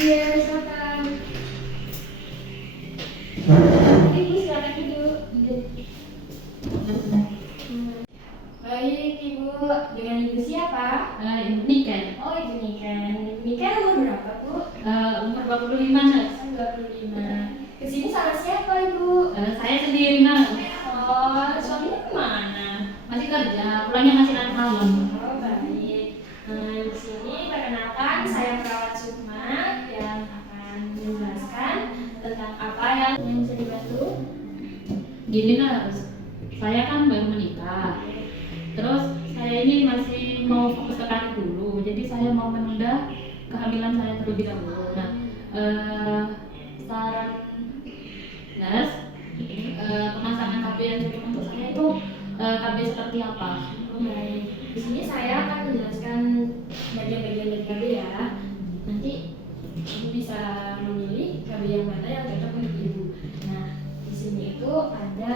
Iya, silakan. Ibu silakan duduk. Baik, Ibu. Dengan Ibu siapa? Ibu Niken. Oh, Ibu Niken. Ibu Niken umur berapa, Bu? Umur 25, Mas. 25. Kesini sama siapa, Ibu? Saya sendiri, Mas. Oh, suaminya kemana? Masih kerja, pulangnya masih nanti malam. Oh, baik. Di sini perkenalkan saya perawat Sukma yang akan menjelaskan tentang apa yang bisa dibantu. Gini, Mas. Saya kan baru menikah. Terus saya ini masih mau fokus ke karir dulu. Jadi saya mau menunda kehamilan saya terlebih dahulu. Nah, saran Mas, pemasangan KB yang cocok untuk saya itu KB seperti apa? Oh, baik. Di sini saya akan menjelaskan bagian-bagian dari KB ya. Nanti Ibu bisa memilih KB yang mana yang cocok untuk Ibu. Nah, di sini itu ada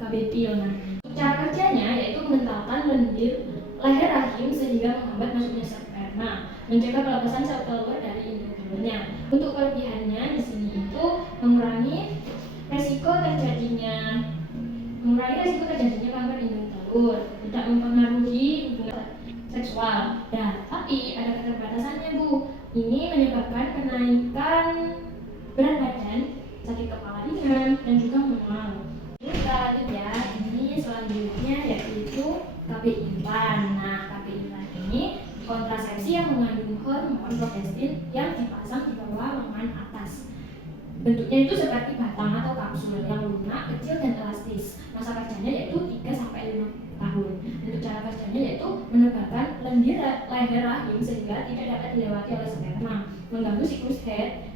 KB pil. Nah, cara kerjanya yaitu mengentalkan lendir leher rahim sehingga menghambat masuknya sperma, mencegah pelepasan sel telur dari induk telurnya. Untuk kelebihannya di sini itu mengurangi resiko terjadinya kanker indung telur, tidak mempengaruhi hubungan seksual. Dan tapi ada keterbatasannya, Bu. Ini menyebabkan kenaikan berat badan, sakit kepala ringan, dan juga mual. Kita lanjut ya. Ini selanjutnya yaitu KB implan. Nah, KB implan ini kontrasepsi yang mengandung hormon progestin yang dipasang di bawah lengan atas. Bentuknya itu seperti batang atau kapsul yang lunak, kecil, dan elastis. Masa kerjanya yaitu 3-5 tahun. Untuk cara kerjanya yaitu menebalkan lendir leher rahim sehingga tidak dapat dilewati oleh sperma, mengganggu siklus head.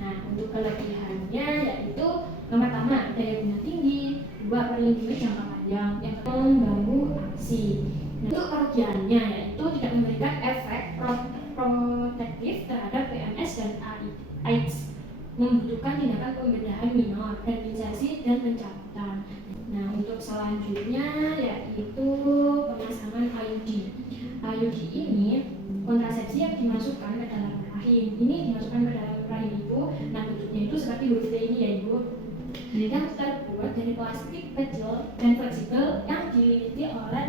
Nah, untuk kelebihannya yaitu yang pertama daya guna tinggi, 2 perlindungan jangka panjang, yang mengganggu aksi. Nah, untuk kerugiannya yaitu tidak memberikan efek protektif terhadap PMS dan AIDS, membutuhkan tindakan pembedahan minor, rehabilitasi dan pencabutan. Nah, untuk selanjutnya yaitu pemasangan IUD. IUD ini kontrasepsi yang dimasukkan ke dalam rahim. Ini dimasukkan ke dalam rahim Ibu. Nah, bentuknya itu seperti huruf T ini ya, Ibu. Yang terbuat dari plastik kecil dan fleksibel yang dililiti oleh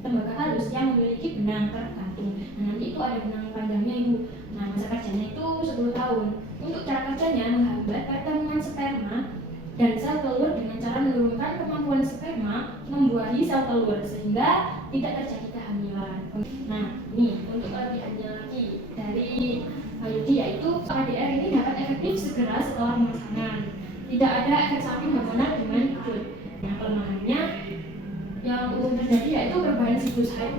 tembaga halus yang memiliki benang tergantung. Nah, nanti itu ada benang panjangnya, Ibu. Nah, masa kerjanya itu 10 tahun. Untuk cara kerjanya menghambat pertemuan sperma dan sel telur dengan cara menurunkan kemampuan sperma membuahi sel telur sehingga tidak terjadi kehamilan. Nah, ini untuk kelebihannya lagi dari IUD yaitu ADR ini dapat efektif segera setelah pemasangan. Tidak ada efek samping hormonal dengan ikut. Nah, kelemahannya yang umum terjadi yaitu perubahan siklus haid.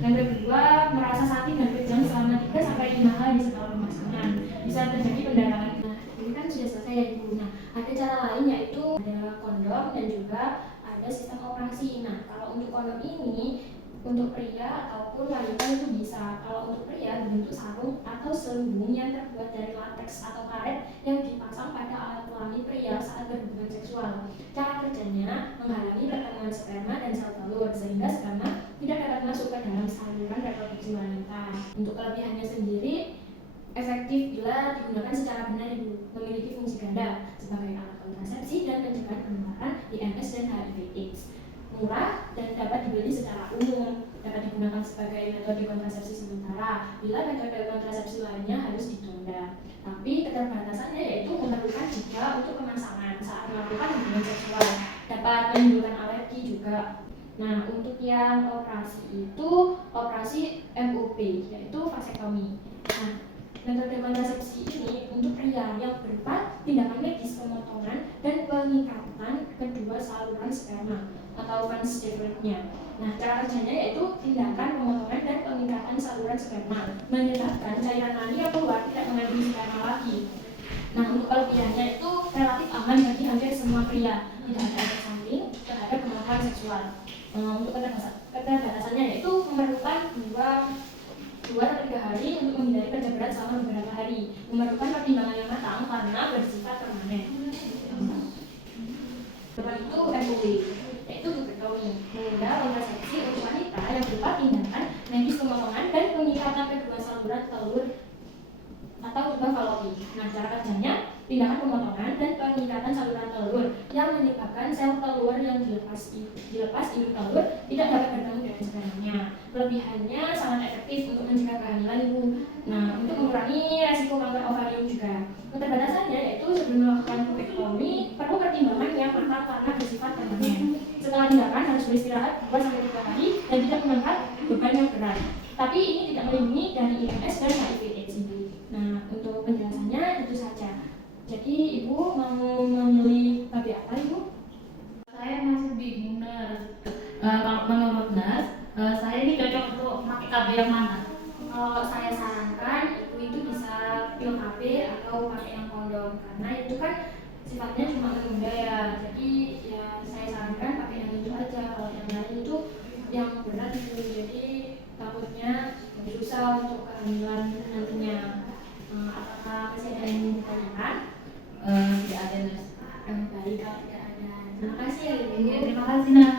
Dan kedua, merasa sakit dan kejang selama 3-5 hari setelah pemasangan. Bisa terjadi pendarahan. Nah, ini kan sudah selesai ya, Ibu. Nah, ada cara lain yaitu ada kondom dan juga ada sistem operasi. Nah, kalau untuk kondom ini untuk pria ataupun wanita itu bisa. Kalau untuk pria berbentuk sarung atau selubung yang terbuat dari lateks atau karet yang dipasang pada alat kelamin pria saat berhubungan seksual. Cara kerjanya menghalangi pertemuan sperma dan sel telur sehingga sperma tidak dapat masuk ke dalam saluran reproduksi wanita. Untuk kelebihannya sendiri efektif bila digunakan secara benar, Ibu. Memiliki fungsi ganda sebagai alat kontrasepsi dan mencegah penularan IMS dan HIV/AIDS. Murah dan dapat dibeli secara umum. Dapat digunakan sebagai metode kontrasepsi sementara bila metode kontrasepsi lainnya harus ditunda. Tapi keterbatasannya yaitu memerlukan jika untuk pemasangan saat melakukan hubungan seksual dapat menimbulkan alergi juga. Nah, untuk yang operasi itu operasi MOP yaitu vasektomi. Nah, metode kontrasepsi ini untuk pria yang berupa tindakan medis pemotongan dan pengikatan kedua saluran sperma atau vansdevelopnya. Nah, cara kerjanya yaitu tindakan pemotongan dan pengikatan saluran sperma, menyebabkan cairan mani yang keluar tidak mengandung sperma lagi. Nah, untuk kelebihannya itu relatif aman bagi hampir semua pria, tidak ada efek samping terhadap kemampuan seksual. Untuk keterbatasannya yaitu memerlukan 2-3 hari untuk menghindari kerja berat selama beberapa hari, memerlukan pertimbangan yang matang karena bersifat permanen. Depan itu MUW, yaitu gubektomi, mengundang kontrasepsi untuk wanita yang berupa tindakan medis pemotongan dan pengikatan kedua saluran telur tindakan pemotongan dan pengikatan saluran telur yang menyebabkan sel telur yang dilepas induk telur tidak dapat bertemu dengan sebenarnya. Kelebihannya sangat efektif untuk mencegah kehamilan ibu. Nah, untuk mengurangi resiko kanker ovarium juga. Keterbatasannya yaitu sebelum melakukan lumpektomi perlu pertimbangan yang matang karena bersifat permanen. Setelah tindakan harus beristirahat 2-3 hari dan tidak mengangkat beban yang berat. Tapi ini tidak melindungi dari IMS dan HIV/AIDS ibu. Nah, untuk penjelasannya itu saja. Jadi ibu mau memilih babi apa ibu? Saya masih bingung nurse. Kalau menurut nurse, saya ini cocok untuk pakai KB yang mana? Kalau saya sarankan ibu itu bisa pil KB atau pakai yang kondom karena itu kan sifatnya cuma menunda ya. Jadi ya saya sarankan pakai yang itu aja. Kalau yang lain itu yang berat itu jadi takutnya susah untuk kehamilan nantinya. Apakah masih ada yang ingin ditanyakan? Tidak ada nurse. Baik, kalau tidak ada. Terima kasih ya ibu. Terima kasih nurse.